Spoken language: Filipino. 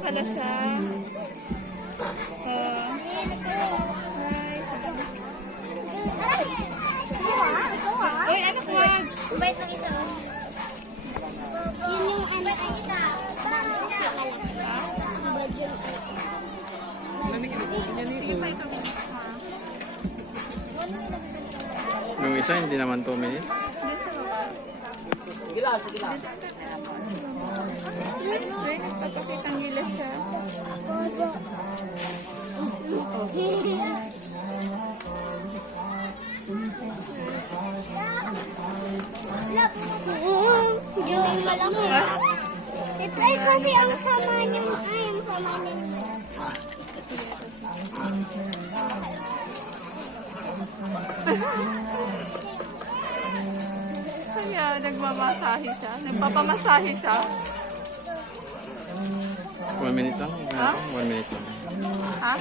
Pala siya. Uy, ano ko? Bait ng isa. Yun yung ano ay isa. Yung isa hindi naman 2 minutes. Sige lang, sige lang. Uy, nagpapakitang gila siya. Yung malaki. Ito ay kasi ang sama niya. Ay, ang sama niya. Kaya nagmamasahe siya. Nagpapamasahe siya. 1 minute lang. Ha? 1 minute lang. Ha?